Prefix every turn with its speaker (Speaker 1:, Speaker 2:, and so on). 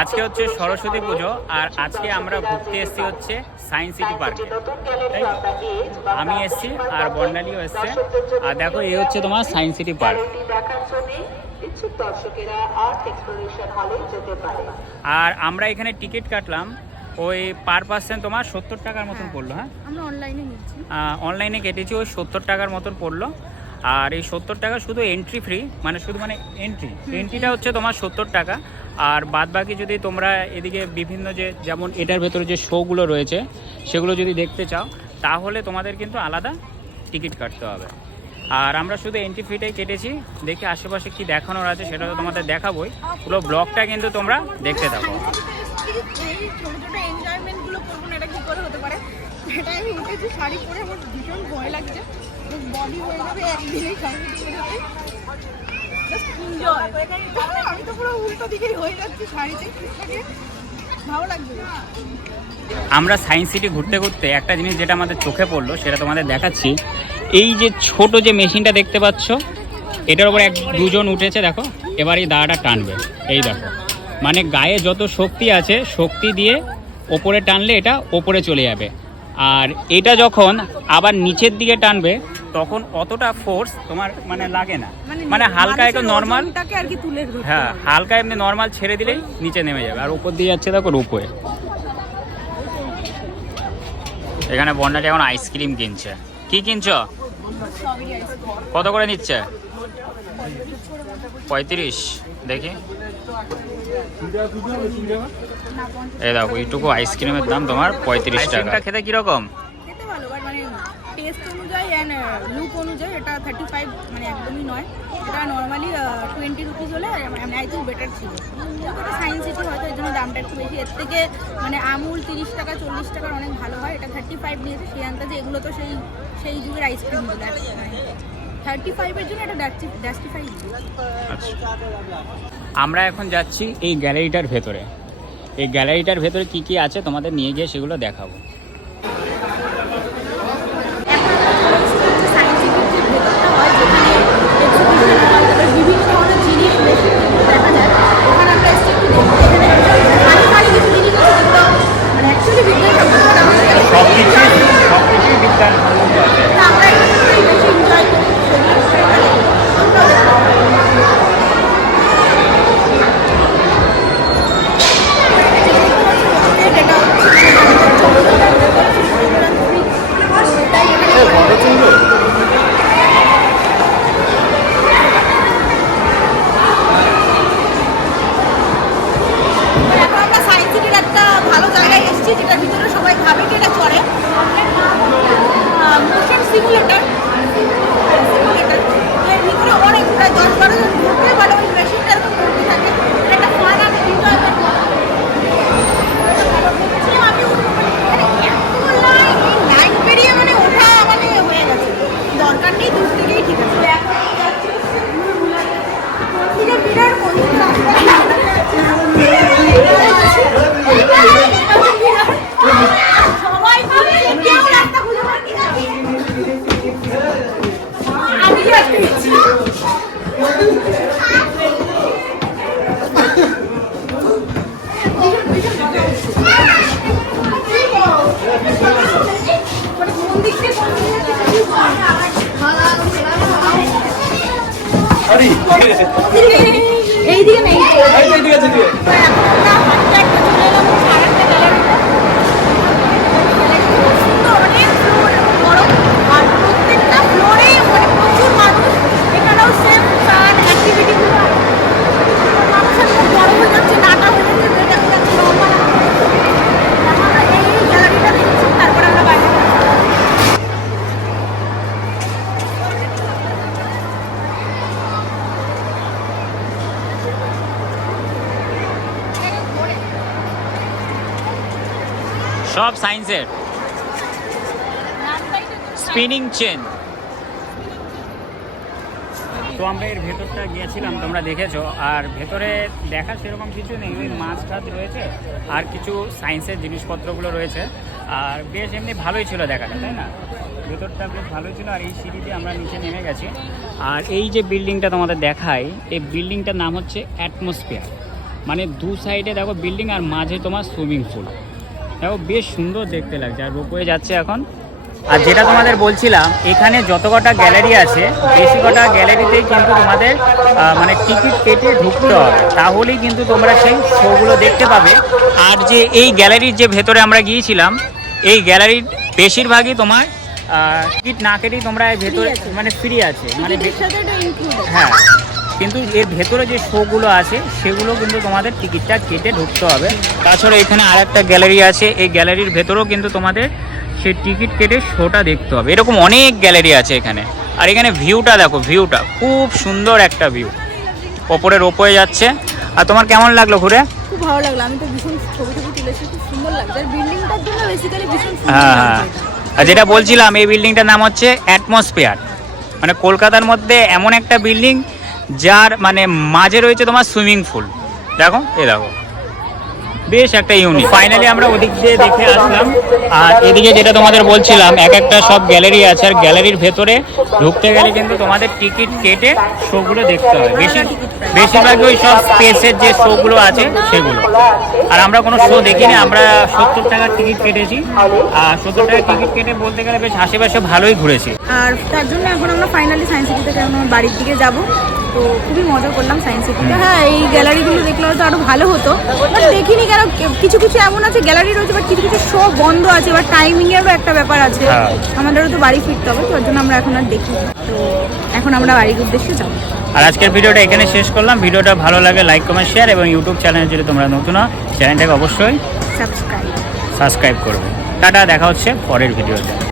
Speaker 1: আজকে হচ্ছে সরস্বতী পুজো আর আজকে আমরা ঘুরতে এসেছি হচ্ছে সায়েন্স সিটি পার্কে। তাই? আমি এসেছি আর বর্ণালীও এসছে। আর দেখো এই হচ্ছে তোমার সায়েন্স সিটি পার্ক। আর আমরা এখানে টিকিট কাটলাম। ওই পার পার্সেন্ট তোমার সত্তর টাকার মতন পড়ল হ্যাঁ?
Speaker 2: আমরা অনলাইনে
Speaker 1: অনলাইনে কেটেছি ওই সত্তর টাকার মতন পড়ল। আর এই সত্তর টাকা শুধু এন্ট্রি ফ্রি মানে শুধু মানে এন্ট্রি এন্ট্রিটা হচ্ছে তোমার সত্তর টাকা। আর বাদ বাকি যদি তোমরা এদিকে বিভিন্ন যে, যেমন এটার ভেতরে যে শোগুলো রয়েছে, সেগুলো যদি দেখতে চাও, তাহলে তোমাদের কিন্তু আলাদা টিকিট কাটতে হবে। আর আমরা শুধু এন্ট্রি ফিটাই কেটেছি, দেখি আশেপাশে কি দেখানোর আছে সেটা তো তোমাদের দেখাবোই। পুরো ব্লগটা কিন্তু তোমরা দেখতে থাকো।
Speaker 2: ভয় লাগছে আমি তো পুরো উল্টো দিকেই হয়ে যাচ্ছি শাড়িতে। ভালো লাগবে
Speaker 1: আমরা সায়েন্স সিটি ঘুরতে ঘুরতে একটা জিনিস যেটা আমাদের চোখে পড়ল সেটা তোমাদের দেখাচ্ছি। এই যে ছোট যে মেশিনটা দেখতে পাচ্ছ এটার উপর এক দুজন উঠেছে দেখো। এবার এই দাঁড়াটা টানবে। এই দেখো। মানে গায়ে যত শক্তি আছে শক্তি দিয়ে ওপরে টানলে এটা ওপরে চলে যাবে। আর এটা যখন আবার নিচের দিকে টানবে তখন অতটা ফোর্স তোমার মানে লাগে না। মানে হালকা একটু নর্মাল
Speaker 2: আর কি তুলে
Speaker 1: হ্যাঁ হালকা এমনি নর্মাল ছেড়ে দিলেই নিচে নেমে যাবে। আর উপর দিয়ে যাচ্ছে দেখো রূপয়ে এখানে বন্যাটি এখন আইসক্রিম কিনছে। কি কিনছো? কত করে নিচ্ছে? পঁয়ত্রিশ। দেখি। এই দেখো এইটুকু আইসক্রিমের দাম তোমার পঁয়ত্রিশ টাকা। খেতে কীরকম
Speaker 2: খেতে ভালো বাট মানে টেস্ট অনুযায়ী অ্যান্ড লুক অনুযায়ী এটা থার্টি ফাইভ মানে একদমই নয়। এটা নর্মালি টোয়েন্টি রুপিস হলে আই থিঙ্ক বেটার ছিল। এটা সায়েন্স সিটি হয়তো এর জন্য দামটা একটু বেশি। এর থেকে মানে আমুল তিরিশ টাকা, চল্লিশ টাকার অনেক ভালো হয়। এটা থার্টি ফাইভ নিয়েছে সেই আন্দাজে এগুলো তো সেই সেই যুগের আইসক্রিমগুলো থার্টি ফাইভের জন্য এটা জাস্টিফাই
Speaker 1: আচ্ছা। আমরা এখন যাচ্ছি এই গ্যালারিটার ভেতরে। এই গ্যালারিটার ভেতরে কি কি আছে তোমাদের নিয়ে গিয়ে সেগুলো দেখাবো
Speaker 2: সায়েন্স সিটির যে ভেতরটা হয় যেখানে এক্সিবিশন হয় তারপরে বিভিন্ন ধরনের জিনিস বেশি দেখা যায় ওখানে আমরা এসে একটু দেখি এখানে ভারী ভারী কিছু জিনিস আছে যেগুলো মানে অ্যাকচুয়ালি বিজ্ঞান সম্পর্কে আমাদের
Speaker 1: সব কিছুই সব কিছুই বিজ্ঞান সম্বন্ধে আছে
Speaker 2: তা আমরা একটুই বেশি এনজয় করি এটা এখন আমরা সায়েন্স সিটির একটা ভালো জায়গায় যেটা ভিতরে সবাই খাবে যেটা চড়ে। মোশন সিমুলেটার সিমুলেটার এর ভিতরে অনেক, প্রায় দশ বারো জন মানে ওই মেশিনটা এরকম ঘুরতে থাকে এটা একটা ফান আর এনজয়মেন্ট আমি উঠবো মানে এখানে এত লাইন এই লাইন পেরিয়ে মানে ওঠা মানে হয়ে গেছে দরকার নেই দূর থেকেই ঠিক আছে এখন আমি যাচ্ছি হচ্ছে থেকে বিরাট সবাই কেউ রাস্তা খুঁজে পাচ্ছি না আমি রাস্তা দিচ্ছি মানে কোন দিক থেকে কোন এই দিকে নেই এখন আমরা
Speaker 1: সব সায়েন্সের। স্পিনিং চেন তো আমরা এর ভেতরটা গিয়েছিলাম, তোমরা দেখেছ। আর ভেতরে দেখা সেরকম কিছু নেই, ওই মাছ টাছ রয়েছে, আর কিছু সায়েন্সের জিনিসপত্রগুলো রয়েছে। আর বেশ এমনি ভালোই ছিল দেখাটা, তাই না? ভেতরটা বেশ ভালোই ছিল, আর এই সিঁড়ি দিয়ে আমরা নিচে নেমে গেছি। আর এই যে বিল্ডিংটা তোমাদের দেখাই, এই বিল্ডিংটার নাম হচ্ছে অ্যাটমসফিয়ার। মানে দু সাইডে দেখো বিল্ডিং, আর মাঝে তোমার সুইমিং পুল। দেখো বেশ সুন্দর দেখতে লাগছে আর রোপওয়ে যাচ্ছে এখন। আর যেটা তোমাদের বলছিলাম এখানে যত কটা গ্যালারি আছে বেশি কটা গ্যালারিতেই কিন্তু তোমাদের মানে টিকিট কেটে ঢুকতে হবে। তাহলেই কিন্তু তোমরা সেই শোগুলো দেখতে পাবে। আর যে এই গ্যালারির যে ভেতরে আমরা গিয়েছিলাম এই গ্যালারির বেশিরভাগই তোমার টিকিট না কেটেই তোমরা ভেতরে মানে ফ্রি আছে। মানে হ্যাঁ। কিন্তু এর ভেতরে যে শোগুলো আছে সেগুলো কিন্তু তোমাদের টিকিটটা কেটে ঢুকতে হবে। তাছাড়া এখানে আর একটা গ্যালারি আছে এই গ্যালারির ভেতরেও কিন্তু তোমাদের সেই টিকিট কেটে শোটা দেখতে হবে। এরকম অনেক গ্যালারি আছে এখানে। আর এখানে ভিউটা দেখো ভিউটা খুব সুন্দর একটা ভিউ। ওপরে যাচ্ছে। আর তোমার কেমন লাগল ঘুরে?
Speaker 2: খুব ভালো লাগল। আমি তো ভীষণ ছবি ছবি তুলেছি খুব সুন্দর লাগছে। আর বিল্ডিংটার জন্য বেসিক্যালি ভীষণ
Speaker 1: হ্যাঁ হ্যাঁ। আর যেটা বলছিলাম এই বিল্ডিংটার নাম হচ্ছে অ্যাটমসফিয়ার। মানে কলকাতার মধ্যে এমন একটা বিল্ডিং যার মানে মাঝে রয়েছে তোমার সুইমিং পুল। দেখো এ দেখো। বেশ একটা ইউনিক। ফাইনালি আমরা ওদিক দিয়ে দেখে আসলাম। আর এদিকে যেটা তোমাদের বলছিলাম, এক একটা সব গ্যালারি আছে, আর গ্যালারির ভেতরে ঢুকতে গেলে কিন্তু তোমাদের টিকিট কেটে শোগুলো দেখতে হবে বেশি বেশিরভাগই ওই সব স্পেসের যে শোগুলো আছে, সেগুলো। আর আমরা কোনো শো দেখিনি, আমরা সত্তর টাকার টিকিট কেটেছি। আর সত্তর টাকার টিকিট কেটে বলতে গেলে বেশ আশেপাশে ভালোই ঘুরেছি।
Speaker 2: আর তার জন্য এখন আমরা ফাইনালি সায়েন্স সিটি থেকে বাড়ির দিকে যাব। তো খুবই মজা করলাম সায়েন্স সিটিতে হ্যাঁ এই গ্যালারিগুলো দেখলে হয়তো আরও ভালো হতো। বাট দেখিনি কেন কিছু কিছু এমন আছে গ্যালারি রয়েছে বাট কিছু কিছু শো বন্ধ আছে বা টাইমিংয়েরও একটা ব্যাপার আছে।
Speaker 1: হ্যাঁ।
Speaker 2: আমাদেরও তো বাড়ি ফিরতে হবে তো জন্য আমরা এখন আর দেখি। তো এখন আমরা বাড়ির উদ্দেশ্যে যাব।
Speaker 1: আর আজকের ভিডিওটা এখানে শেষ করলাম। ভিডিওটা ভালো লাগে লাইক কমেন্ট শেয়ার এবং ইউটিউব চ্যানেলে যদি তোমরা নতুন হও চ্যানেলটাকে অবশ্যই
Speaker 2: সাবস্ক্রাইব
Speaker 1: সাবস্ক্রাইব করবে। টাটা দেখা হচ্ছে পরের ভিডিওতে।